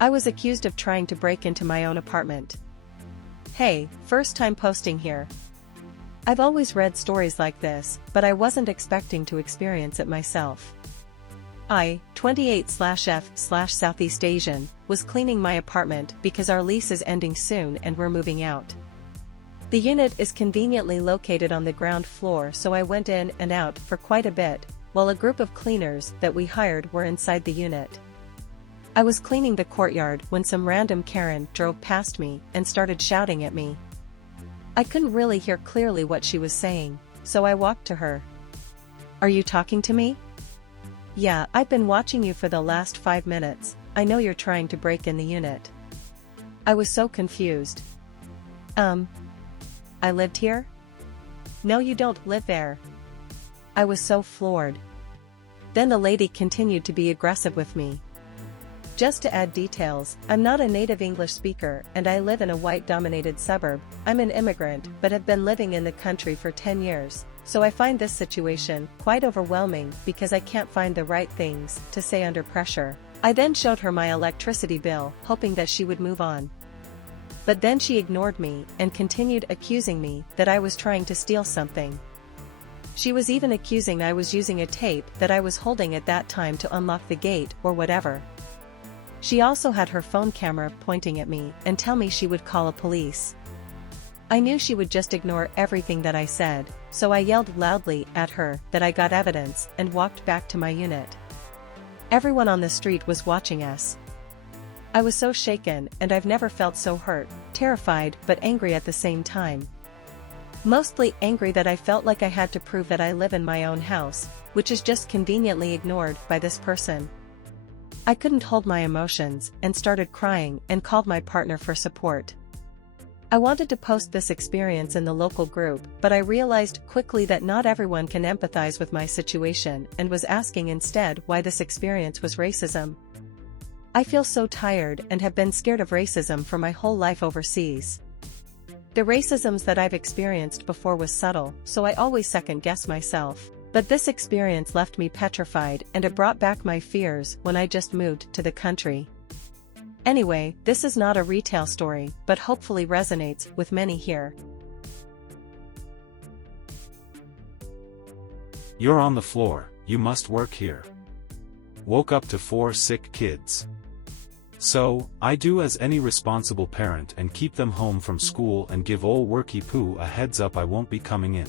I was accused of trying to break into my own apartment. Hey, first time posting here. I've always read stories like this, but I wasn't expecting to experience it myself. I, 28/F/Southeast Asian, was cleaning my apartment because our lease is ending soon and we're moving out. The unit is conveniently located on the ground floor, so I went in and out for quite a bit, while a group of cleaners that we hired were inside the unit. I was cleaning the courtyard when some random Karen drove past me and started shouting at me. I couldn't really hear clearly what she was saying, so I walked to her. "Are you talking to me?" "Yeah, I've been watching you for the last 5 minutes, I know you're trying to break in the unit." I was so confused. I lived here?" "No, you don't live there." I was so floored. Then the lady continued to be aggressive with me. Just to add details, I'm not a native English speaker and I live in a white-dominated suburb. I'm an immigrant but have been living in the country for 10 years, so I find this situation quite overwhelming because I can't find the right things to say under pressure. I then showed her my electricity bill, hoping that she would move on. But then she ignored me and continued accusing me that I was trying to steal something. She was even accusing I was using a tape that I was holding at that time to unlock the gate or whatever. She also had her phone camera pointing at me and tell me she would call a police. I knew she would just ignore everything that I said, so I yelled loudly at her that I got evidence and walked back to my unit. Everyone on the street was watching us. I was so shaken and I've never felt so hurt, terrified but angry at the same time. Mostly angry that I felt like I had to prove that I live in my own house, which is just conveniently ignored by this person. I couldn't hold my emotions and started crying and called my partner for support. I wanted to post this experience in the local group, but I realized quickly that not everyone can empathize with my situation and was asking instead why this experience was racism. I feel so tired and have been scared of racism for my whole life overseas. The racisms that I've experienced before was subtle, so I always second-guess myself. But this experience left me petrified and it brought back my fears when I just moved to the country. Anyway, this is not a retail story, but hopefully resonates with many here. You're on the floor, you must work here. Woke up to 4 sick kids. So, I do as any responsible parent and keep them home from school and give ol' worky poo a heads up I won't be coming in.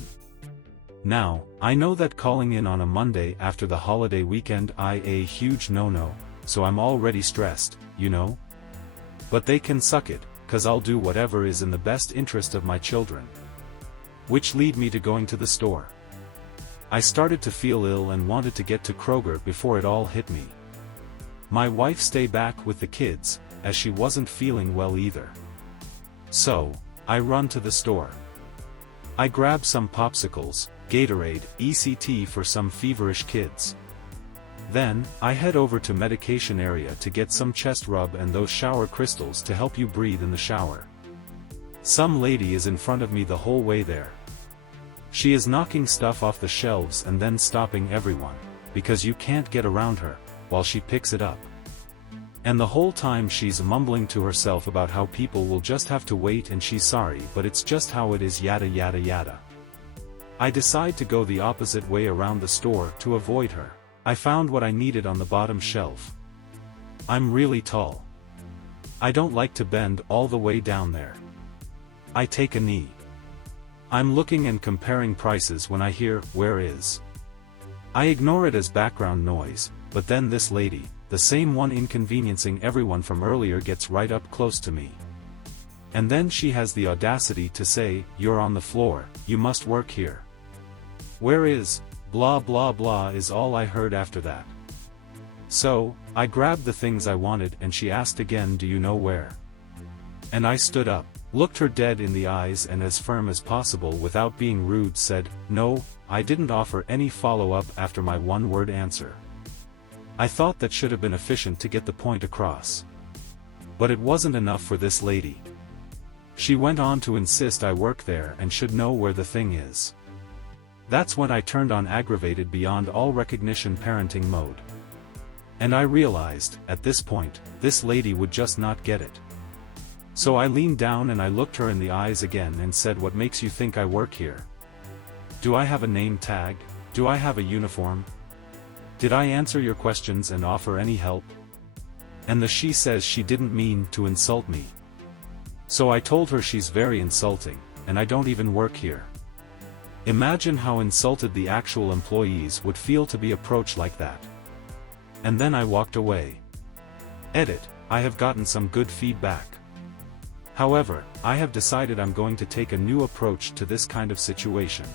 Now, I know that calling in on a Monday after the holiday weekend is a huge no-no, so I'm already stressed, you know? But they can suck it, 'cause I'll do whatever is in the best interest of my children. Which lead me to going to the store. I started to feel ill and wanted to get to Kroger before it all hit me. My wife stayed back with the kids, as she wasn't feeling well either. So, I run to the store. I grab some popsicles, Gatorade, ECT for some feverish kids. Then, I head over to medication area to get some chest rub and those shower crystals to help you breathe in the shower. Some lady is in front of me the whole way there. She is knocking stuff off the shelves and then stopping everyone, because you can't get around her, while she picks it up. And the whole time she's mumbling to herself about how people will just have to wait and she's sorry but it's just how it is yada yada yada. I decide to go the opposite way around the store to avoid her. I found what I needed on the bottom shelf. I'm really tall. I don't like to bend all the way down there. I take a knee. I'm looking and comparing prices when I hear, "Where is?" I ignore it as background noise, but then this lady, the same one inconveniencing everyone from earlier, gets right up close to me. And then she has the audacity to say, "You're on the floor, you must work here." "Where is, blah blah blah" is all I heard after that. So, I grabbed the things I wanted and she asked again, "Do you know where?" And I stood up, looked her dead in the eyes and as firm as possible without being rude said, "No, I didn't," offer any follow-up after my one-word answer. I thought that should have been efficient to get the point across. But it wasn't enough for this lady. She went on to insist I work there and should know where the thing is. That's when I turned on aggravated beyond all recognition parenting mode. And I realized, at this point, this lady would just not get it. So I leaned down and I looked her in the eyes again and said, "What makes you think I work here? Do I have a name tag? Do I have a uniform? Did I answer your questions and offer any help?" And she says she didn't mean to insult me. So I told her she's very insulting, and I don't even work here. Imagine how insulted the actual employees would feel to be approached like that. And then I walked away. Edit, I have gotten some good feedback. However, I have decided I'm going to take a new approach to this kind of situation.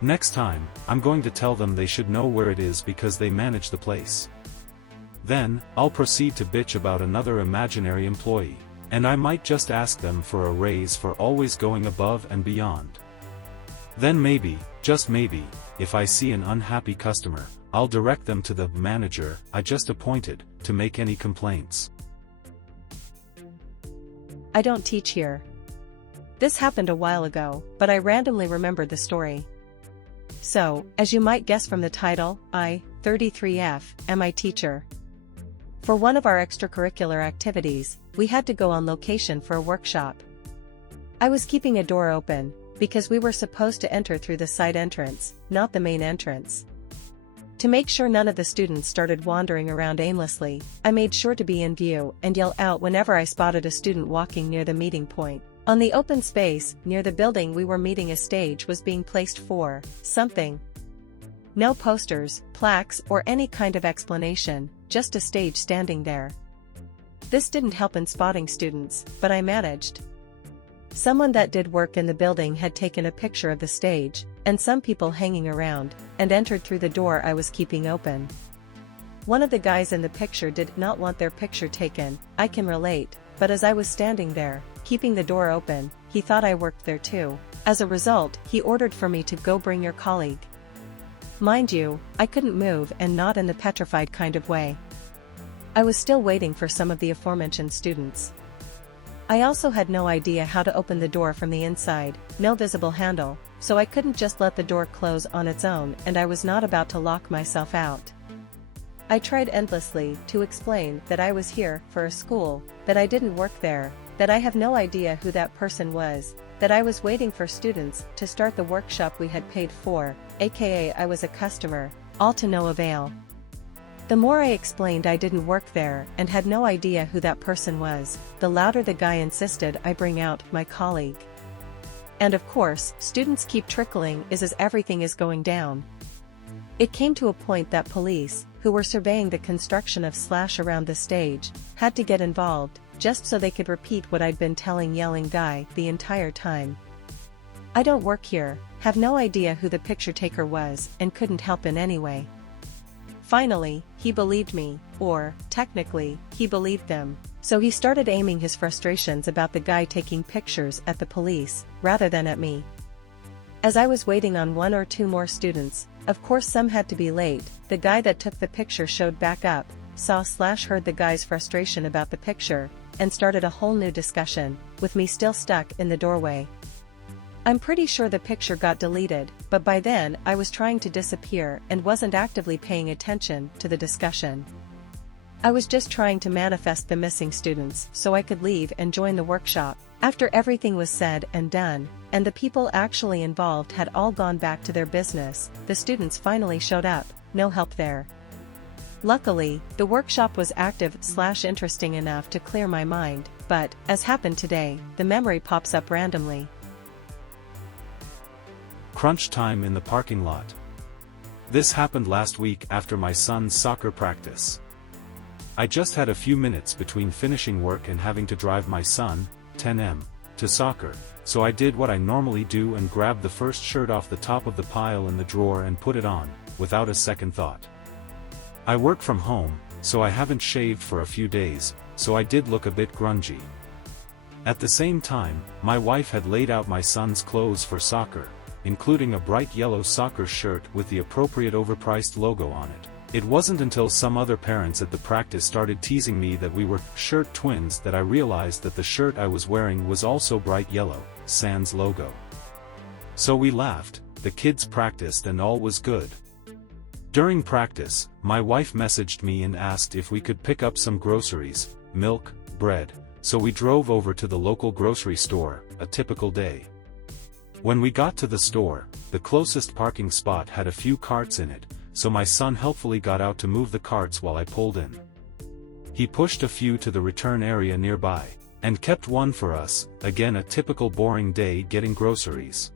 Next time, I'm going to tell them they should know where it is because they manage the place. Then, I'll proceed to bitch about another imaginary employee, and I might just ask them for a raise for always going above and beyond. Then maybe, just maybe, if I see an unhappy customer, I'll direct them to the manager I just appointed to make any complaints. I don't teach here. This happened a while ago, but I randomly remembered the story. So, as you might guess from the title, I, 33F, am I teacher. For one of our extracurricular activities, we had to go on location for a workshop. I was keeping a door open, because we were supposed to enter through the side entrance, not the main entrance. To make sure none of the students started wandering around aimlessly, I made sure to be in view and yell out whenever I spotted a student walking near the meeting point. On the open space, near the building we were meeting, a stage was being placed for something. No posters, plaques, or any kind of explanation, just a stage standing there. This didn't help in spotting students, but I managed. Someone that did work in the building had taken a picture of the stage, and some people hanging around, and entered through the door I was keeping open. One of the guys in the picture did not want their picture taken, I can relate, but as I was standing there, keeping the door open, he thought I worked there too. As a result, he ordered for me to go bring your colleague. Mind you, I couldn't move, and not in the petrified kind of way. I was still waiting for some of the aforementioned students. I also had no idea how to open the door from the inside, no visible handle, so I couldn't just let the door close on its own, and I was not about to lock myself out. I tried endlessly to explain that I was here for a school, that I didn't work there, that I have no idea who that person was, that I was waiting for students to start the workshop we had paid for, aka I was a customer, all to no avail. The more I explained I didn't work there and had no idea who that person was, the louder the guy insisted I bring out my colleague. And of course, students keep trickling as everything is going down. It came to a point that police, who were surveying the construction of / around the stage, had to get involved, just so they could repeat what I'd been telling yelling guy the entire time. I don't work here, have no idea who the picture taker was, and couldn't help in any way. Finally, he believed me, or, technically, he believed them, so he started aiming his frustrations about the guy taking pictures at the police, rather than at me. As I was waiting on one or two more students, of course some had to be late, the guy that took the picture showed back up, saw / heard the guy's frustration about the picture, and started a whole new discussion, with me still stuck in the doorway. I'm pretty sure the picture got deleted, but by then I was trying to disappear and wasn't actively paying attention to the discussion. I was just trying to manifest the missing students so I could leave and join the workshop. After everything was said and done, and the people actually involved had all gone back to their business, the students finally showed up, no help there. Luckily, the workshop was active / interesting enough to clear my mind, but, as happened today, the memory pops up randomly. Crunch time in the parking lot. This happened last week after my son's soccer practice. I just had a few minutes between finishing work and having to drive my son, 10M, to soccer, so I did what I normally do and grabbed the first shirt off the top of the pile in the drawer and put it on, without a second thought. I work from home, so I haven't shaved for a few days, so I did look a bit grungy. At the same time, my wife had laid out my son's clothes for soccer, including a bright yellow soccer shirt with the appropriate overpriced logo on it. It wasn't until some other parents at the practice started teasing me that we were shirt twins that I realized that the shirt I was wearing was also bright yellow, sans logo. So we laughed, the kids practiced and all was good. During practice, my wife messaged me and asked if we could pick up some groceries, milk, bread, so we drove over to the local grocery store, a typical day. When we got to the store, the closest parking spot had a few carts in it, so my son helpfully got out to move the carts while I pulled in. He pushed a few to the return area nearby, and kept one for us, again a typical boring day getting groceries.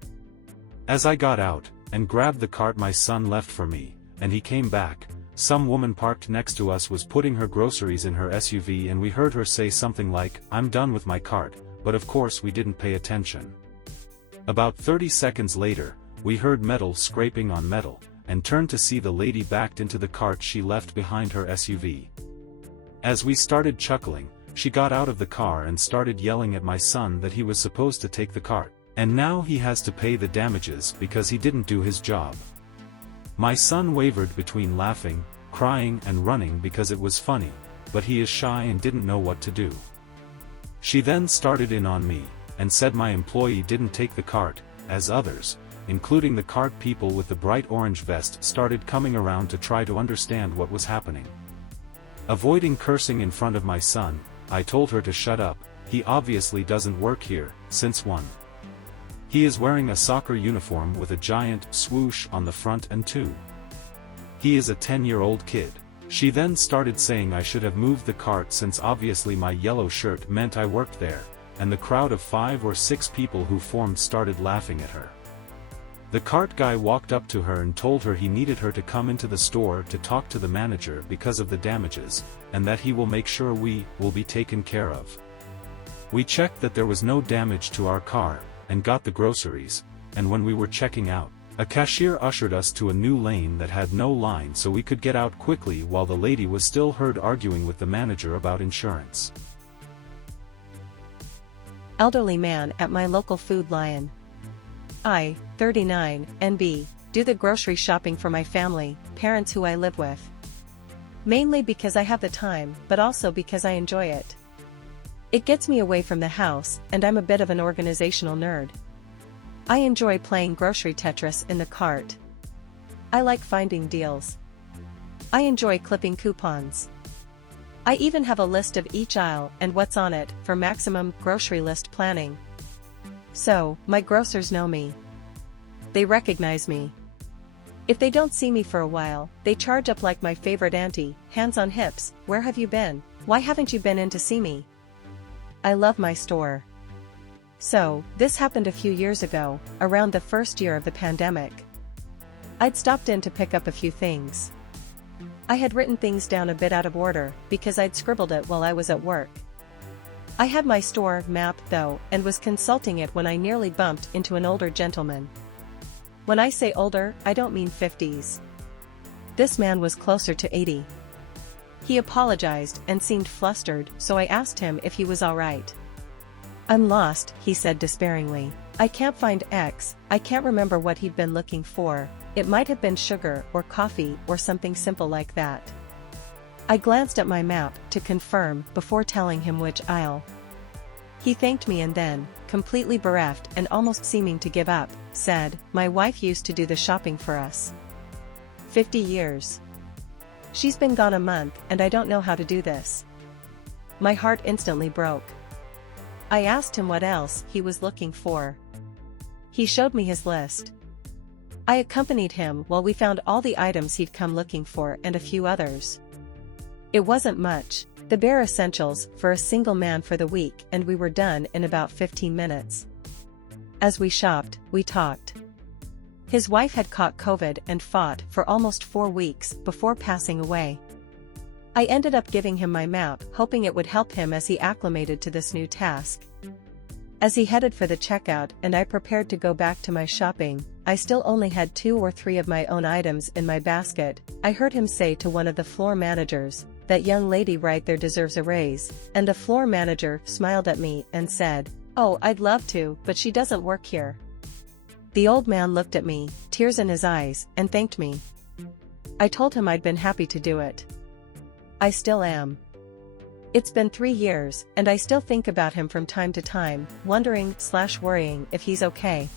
As I got out, and grabbed the cart my son left for me, and he came back, some woman parked next to us was putting her groceries in her SUV and we heard her say something like, "I'm done with my cart," but of course we didn't pay attention. About 30 seconds later, we heard metal scraping on metal, and turned to see the lady backed into the cart she left behind her SUV. As we started chuckling, she got out of the car and started yelling at my son that he was supposed to take the cart, and now he has to pay the damages because he didn't do his job. My son wavered between laughing, crying and running because it was funny, but he is shy and didn't know what to do. She then started in on me, and said my employee didn't take the cart, as others, including the cart people with the bright orange vest, started coming around to try to understand what was happening. Avoiding cursing in front of my son, I told her to shut up. He obviously doesn't work here, since 1. He is wearing a soccer uniform with a giant swoosh on the front and 2. He is a 10-year-old kid. She then started saying I should have moved the cart since obviously my yellow shirt meant I worked there, and the crowd of 5 or 6 people who formed started laughing at her. The cart guy walked up to her and told her he needed her to come into the store to talk to the manager because of the damages, and that he will make sure we will be taken care of. We checked that there was no damage to our car, and got the groceries, and when we were checking out, a cashier ushered us to a new lane that had no line so we could get out quickly while the lady was still heard arguing with the manager about insurance. Elderly man at my local Food Lion. I, 39, NB, do the grocery shopping for my family, parents who I live with. Mainly because I have the time, but also because I enjoy it. It gets me away from the house, and I'm a bit of an organizational nerd. I enjoy playing grocery Tetris in the cart. I like finding deals. I enjoy clipping coupons. I even have a list of each aisle and what's on it for maximum grocery list planning. So, my grocers know me. They recognize me. If they don't see me for a while, they charge up like my favorite auntie, hands on hips, "Where have you been? Why haven't you been in to see me?" I love my store. So, this happened a few years ago, around the first year of the pandemic. I'd stopped in to pick up a few things. I had written things down a bit out of order, because I'd scribbled it while I was at work. I had my store map though, and was consulting it when I nearly bumped into an older gentleman. When I say older, I don't mean 50s. This man was closer to 80. He apologized and seemed flustered, so I asked him if he was alright. "I'm lost," he said despairingly. "I can't find X, I can't remember what he'd been looking for. It might have been sugar or coffee or something simple like that." I glanced at my map to confirm before telling him which aisle. He thanked me and then, completely bereft and almost seeming to give up, said, "My wife used to do the shopping for us. 50 years. She's been gone a month and I don't know how to do this." My heart instantly broke. I asked him what else he was looking for. He showed me his list. I accompanied him while we found all the items he'd come looking for and a few others. It wasn't much, the bare essentials for a single man for the week, and we were done in about 15 minutes. As we shopped, we talked. His wife had caught COVID and fought for almost 4 weeks before passing away. I ended up giving him my map, hoping it would help him as he acclimated to this new task. As he headed for the checkout and I prepared to go back to my shopping, I still only had 2 or 3 of my own items in my basket. I heard him say to one of the floor managers, "That young lady right there deserves a raise," and the floor manager smiled at me and said, "Oh, I'd love to, but she doesn't work here." The old man looked at me, tears in his eyes, and thanked me. I told him I'd been happy to do it. I still am. It's been 3 years, and I still think about him from time to time, wondering/worrying if he's okay.